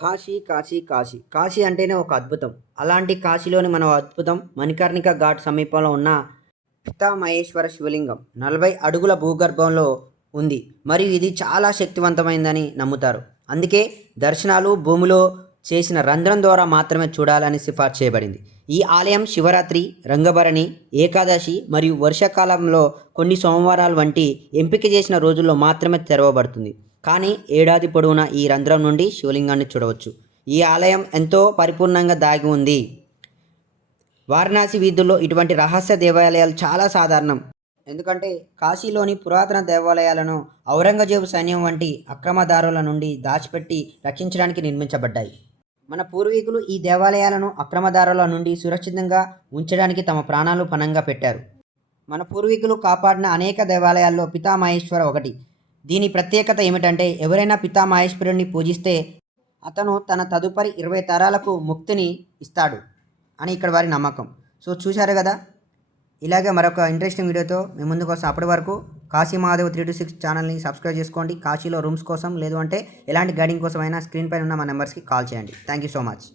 కాశీ, కాశీ, కాశీ. కాశీ అంటేనే ఒక అద్భుతం. అలాంటి కాశీలోని మన అద్భుతం మణికర్ణిక ఘాట్ సమీపంలో ఉన్న పితామహేశ్వర శివలింగం 40 అడుగుల భూగర్భంలో ఉంది. మరియు ఇది చాలా శక్తివంతమైందని నమ్ముతారు. అందుకే దర్శనాలు భూమిలో చేసిన రంధ్రం ద్వారా మాత్రమే చూడాలని సిఫార్సు చేయబడింది. ఈ ఆలయం శివరాత్రి, రంగభరణి, ఏకాదశి మరియు వర్షాకాలంలో కొన్ని సోమవారాలు వంటి ఎంపిక చేసిన రోజుల్లో మాత్రమే తెరవబడుతుంది. కానీ ఏడాది పొడవునా ఈ రంధ్రం నుండి శివలింగాన్ని చూడవచ్చు. ఈ ఆలయం ఎంతో పరిపూర్ణంగా దాగి ఉంది. వారణాసి వీధుల్లో ఇటువంటి రహస్య దేవాలయాలు చాలా సాధారణం. ఎందుకంటే కాశీలోని పురాతన దేవాలయాలను ఔరంగజేబు సైన్యం వంటి అక్రమదారుల నుండి దాచిపెట్టి రక్షించడానికి నిర్మించబడ్డాయి. మన పూర్వీకులు ఈ దేవాలయాలను అక్రమదారుల నుండి సురక్షితంగా ఉంచడానికి తమ ప్రాణాలు పణంగా పెట్టారు. మన పూర్వీకులు కాపాడిన అనేక దేవాలయాల్లో పితామహేశ్వర ఒకటి. దీని ప్రత్యేకత ఏమిటంటే ఎవరైనా పితామహేశ్వరుడిని పూజిస్తే అతను తన తదుపరి 20 తరాలకు ముక్తిని ఇస్తాడు అని ఇక్కడ వారి నమ్మకం. సో చూశారు కదా, ఇలాగే మరొక ఇంట్రెస్టింగ్ వీడియోతో మీ ముందుకు వస్తాం. అప్పటి వరకు కాశీ మహాదేవ్ 326 ఛానల్ని సబ్స్క్రైబ్ చేసుకోండి. కాశీలో రూమ్స్ కోసం లేదు అంటే ఎలాంటి గైడింగ్ కోసం అయినా స్క్రీన్ పైన ఉన్న మా నెంబర్స్కి కాల్ చేయండి. Thank you so much.